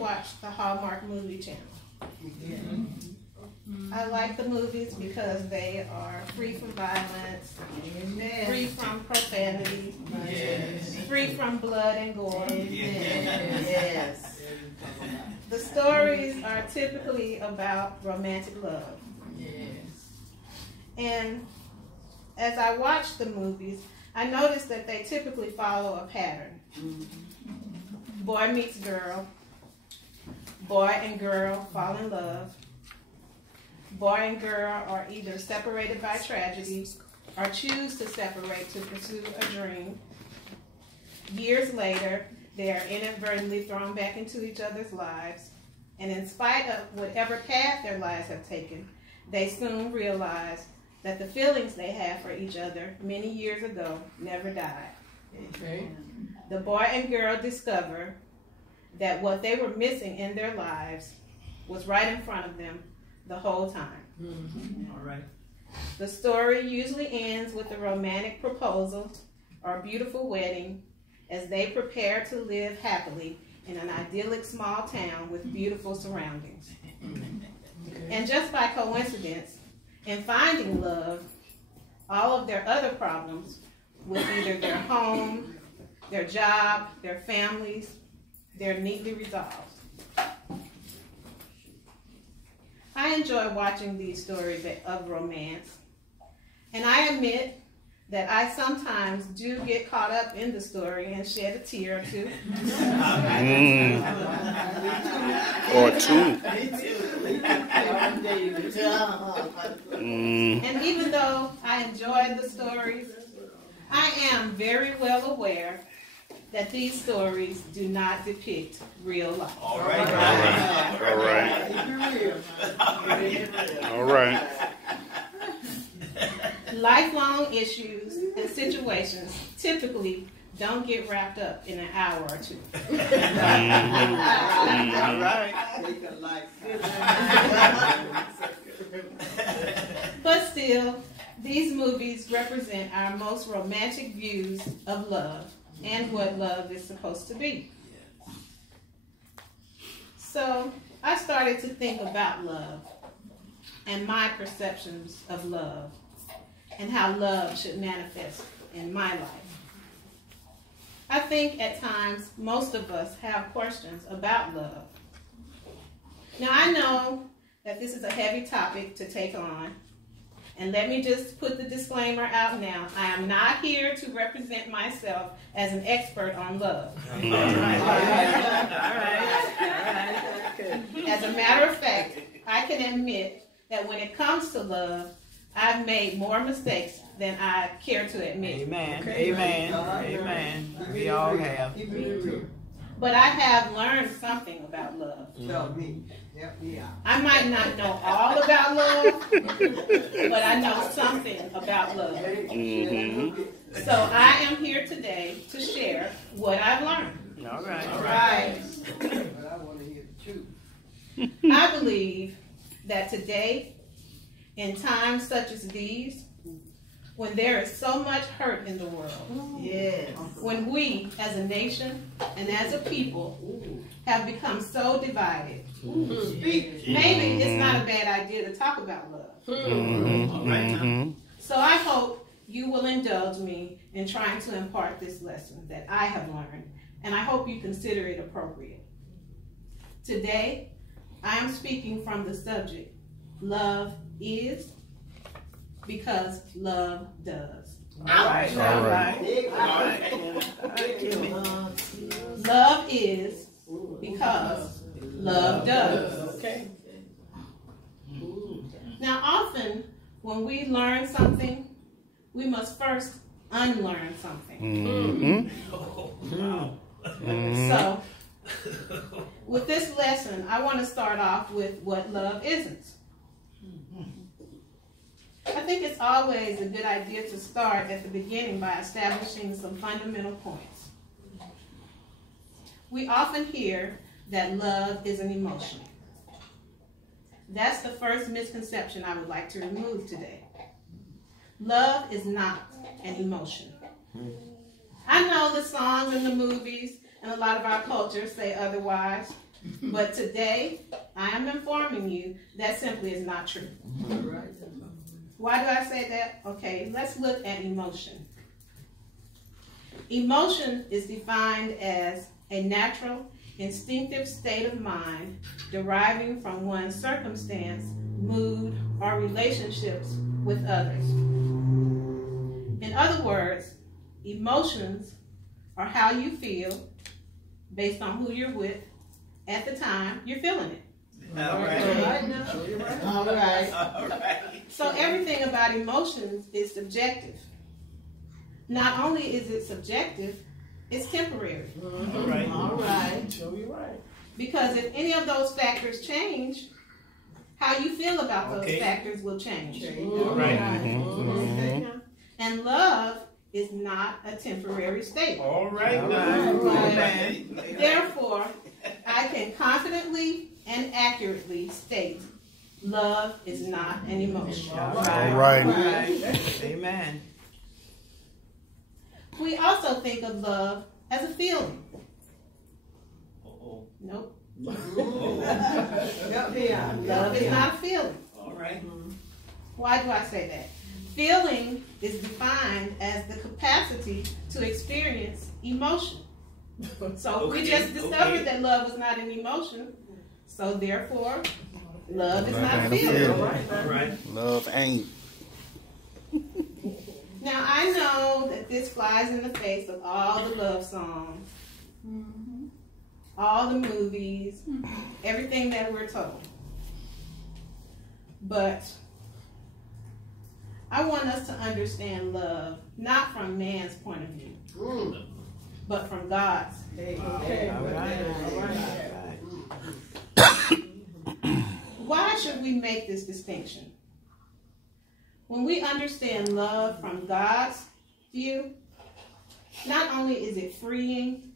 watch the Hallmark movie channel. I like the movies because they are free from violence, free from profanity, free from blood and gore. Yes. The stories are typically about romantic love. And as I watch the movies, I notice that they typically follow a pattern. Boy meets girl, boy and girl fall in love, boy and girl are either separated by tragedy or choose to separate to pursue a dream. Years later, they are inadvertently thrown back into each other's lives, and in spite of whatever path their lives have taken, they soon realize that the feelings they had for each other many years ago never died. The boy and girl discover that what they were missing in their lives was right in front of them the whole time. All right. The story usually ends with a romantic proposal or a beautiful wedding as they prepare to live happily in an idyllic small town with beautiful surroundings. And just by coincidence, in finding love, all of their other problems with either their home, their job, their families, they're neatly resolved. I enjoy watching these stories of romance, and I admit that I sometimes do get caught up in the story and shed a tear or two. Or two. And even though I enjoy the stories, I am very well aware that these stories do not depict real life. All right. All right. All right. Lifelong issues and situations typically don't get wrapped up in an hour or two. All right. But still, these movies represent our most romantic views of love and what love is supposed to be. So I started to think about love and my perceptions of love and how love should manifest in my life. I think at times most of us have questions about love. Now I know that this is a heavy topic to take on, and let me just put the disclaimer out now. I am not here to represent myself as an expert on love. As a matter of fact, I can admit that when it comes to love, I've made more mistakes than I care to admit. Amen. Amen. Amen. We all have. But I have learned something about love. Tell me. I might not know all about love, but I know something about love. So I am here today to share what I've learned. All right. All right. But I want to hear the truth. I believe that today, in times such as these, when there is so much hurt in the world, when we as a nation and as a people have become so divided, maybe it's not a bad idea to talk about love. So I hope you will indulge me in trying to impart this lesson that I have learned, and I hope you consider it appropriate. Today, I am speaking from the subject, love is because love does. All right. All right. Love is because love does. Okay. Now, often when we learn something, we must first unlearn something. So, with this lesson, I want to start off with what love isn't. I think it's always a good idea to start at the beginning by establishing some fundamental points. We often hear that love is an emotion. That's the first misconception I would like to remove today. Love is not an emotion. I know the songs and the movies and a lot of our culture say otherwise, But today, I am informing you that simply is not true. Why do I say that? Okay, let's look at emotion. Emotion is defined as a natural, instinctive state of mind deriving from one's circumstance, mood, or relationships with others. In other words, emotions are how you feel based on who you're with at the time you're feeling it. All right. So everything about emotions is subjective. Not only is it subjective, it's temporary. All right. Show you right. Because if any of those factors change, how you feel about those factors will change. All right. And love is not a temporary state. All right. Therefore, I can confidently and accurately state love is not an emotion. All right. Amen. We also think of love as a feeling. Nope. Love is not a feeling. All right. Why do I say that? Feeling is defined as the capacity to experience emotion. So we just discovered that love was not an emotion. So therefore, love is not a feeling. All right. Love ain't. Now I know that this flies in the face of all the love songs, all the movies, everything that we're told. But I want us to understand love not from man's point of view, but from God's. Why should we make this distinction? When we understand love from God's view, not only is it freeing,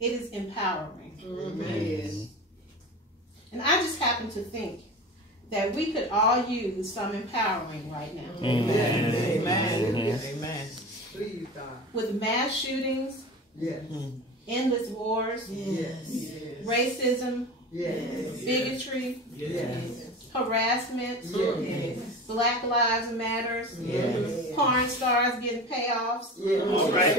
it is empowering. And I just happen to think that we could all use some empowering right now. Amen. Please, God. With mass shootings, endless wars, racism, bigotry, harassment, Black Lives Matters, porn stars getting payoffs. All right.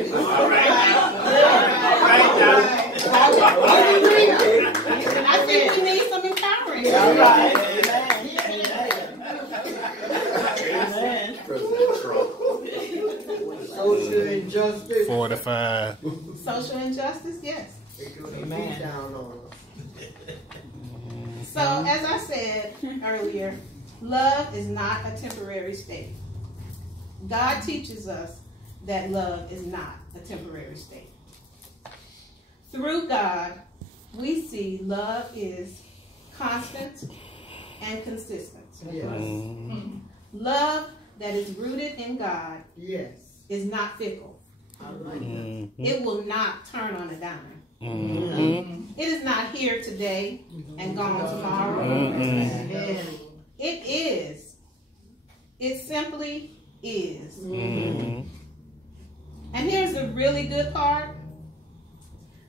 I think we need some empowering. President Trump. Social injustice. 45. Social injustice, yes. Amen. Down on us. So, as I said earlier, love is not a temporary state. God teaches us that love is not a temporary state. Through God, we see love is constant and consistent. Love that is rooted in God is not fickle. It will not turn on a dime. It is not here today and gone tomorrow. It is. It simply is. And here's the really good part.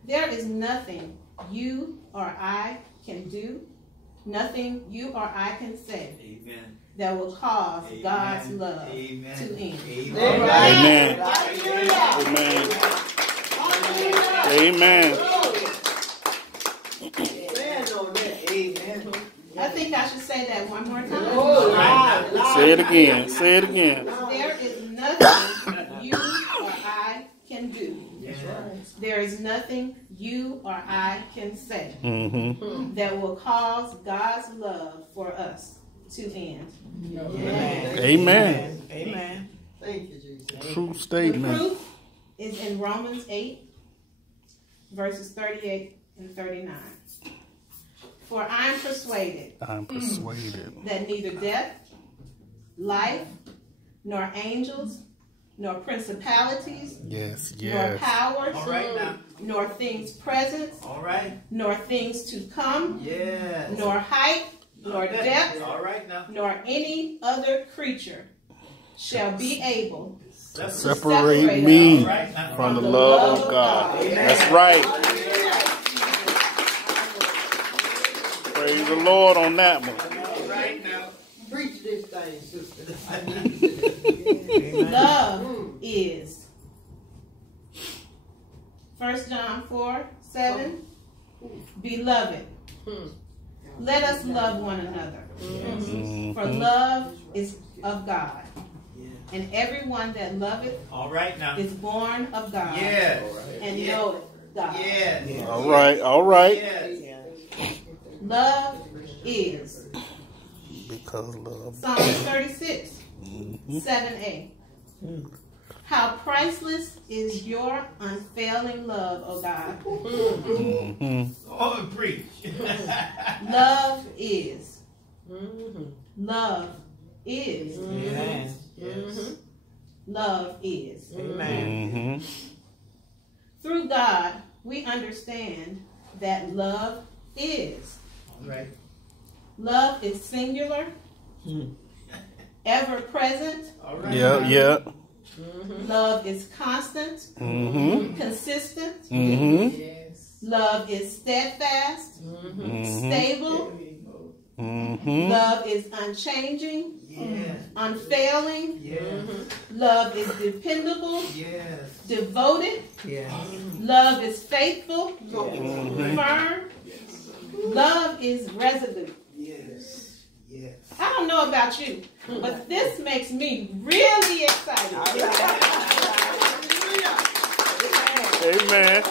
There is nothing you or I can do, nothing you or I can say that will cause God's love to end. Amen. Amen. I think I should say that one more time. Say it again. Say it again. There is nothing you or I can do. There is nothing you or I can say that will cause God's love for us to end. Amen. Amen. Thank you, Jesus. True The statement. proof is in Romans 8, verses 38 and 39. For I am persuaded that neither death, life, nor angels, nor principalities, nor powers, nor things present, nor things to come, nor height, nor depth, nor any other creature shall be able to separate me from the love of God. That's right. Praise the Lord on that one. Right now. Preach this thing, sister. Love is 1 John 4:7. Beloved, let us love one another. For love is of God. And everyone that loveth is born of God. And knoweth God. All right, all right. Love is Because love. Psalm 36, 7a. How priceless is your unfailing love, O God. Oh, preach. Love is. Love is. Love is. Amen. Through God, we understand that love is. Right. Love is singular, ever present. Yeah, yeah. Love is constant, consistent. Yes. Love is steadfast, stable. Mm-hmm. Love is unchanging, Yes. unfailing. Yes. Love is dependable, Yes. devoted. Yes. Love is faithful, Mm-hmm. firm. Love is resolute. Yes. Yes. I don't know about you, but this makes me really excited. Amen.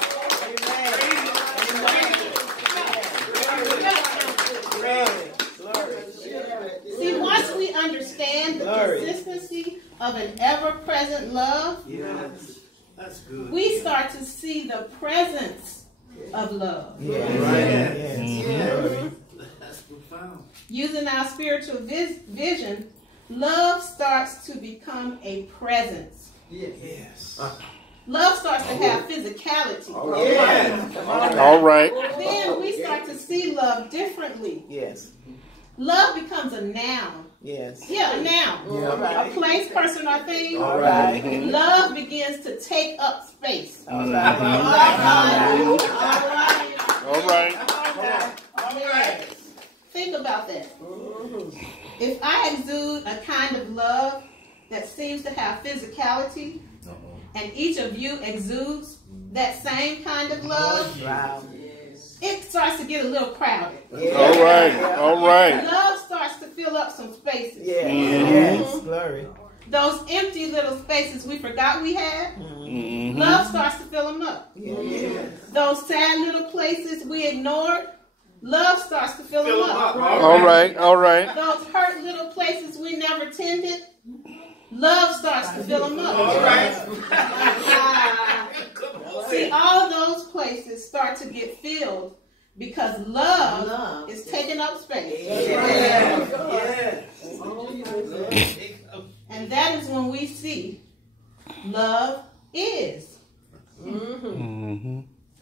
See, once we understand the consistency of an ever-present love, Yes. That's good. we start to see the presence of love. Yes. Mm-hmm. Yes. That's profound. Using our spiritual vision, love starts to become a presence. Yes. Love starts to have physicality. Yes. All right. Then we start to see love differently. Yes. Love becomes a noun. Yes. Yeah, a noun. Yeah. A place, person, or thing. All right. Love begins to take up space. All right. All right. Yes. Think about that. If I exude a kind of love that seems to have physicality, and each of you exudes that same kind of love, Wow. it starts to get a little crowded. All right. All right. Love starts to fill up some spaces. Yeah. Mhm. Yes. Glory. Those empty little spaces we forgot we had, Mm-hmm. love starts to fill them up. Yes. Those sad little places we ignored, love starts to fill them up. All right. All right. Those hurt little places we never tended, love starts to fill them up. All right. See, all those places start to get filled because love is taking up space. Yes. And that is when we see love is. Mm-hmm.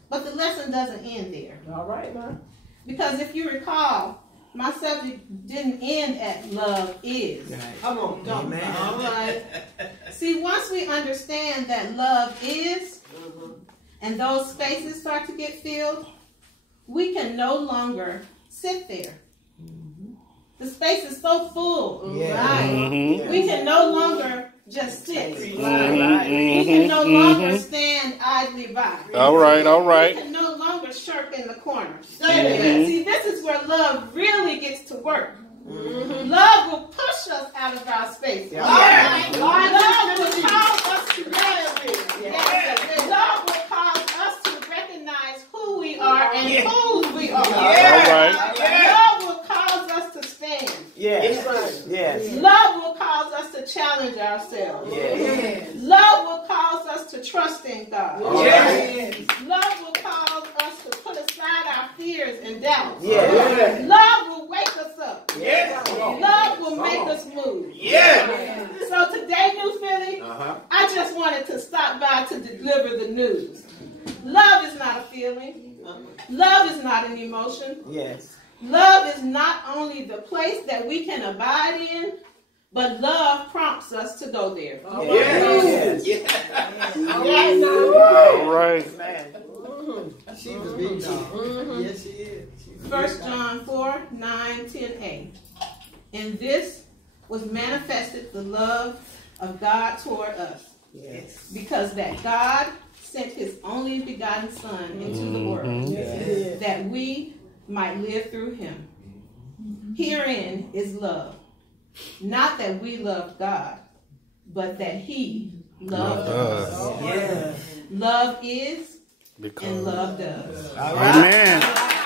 But the lesson doesn't end there. All right, man. Because if you recall, my subject didn't end at love is. Come on, talk Amen. about All right. See, once we understand that love is, and those spaces start to get filled, we can no longer sit there. The space is so full. Yeah. Right? Mm-hmm. We can no longer just sit. Mm-hmm. We can no longer stand idly by. All right. All We right. can no longer shirk in the corner. Mhm. See, this is where love really gets to work. Love will push us out of our spaces. Yeah. Love will cause us to Love will cause us to recognize who we are and whose we are. All right. Love will cause us to stand. Yes. Yes. Love will cause us to challenge ourselves. Yes. Love will cause us to trust in God. Yes. Love will cause us to put aside our fears and doubts. Yes. Love will wake us up. Yes. Love will make us move. Yes. So today, New Philly, I just wanted to stop by to deliver the news. Love is not a feeling. Love is not an emotion. Yes. Love is not only the place that we can abide in, but love prompts us to go there. Yes. Yes. All right. Amen. She's a big dog. Yes, she is. She's a 1 big dog. John 4, 9, 10a. In this was manifested the love of God toward us. Yes. Because that God sent his only begotten Son into the world, Yes. that we might live through him. Herein is love. Not that we loved God, but that he loved us. Yes. Love is and Because. love does. All right. Amen.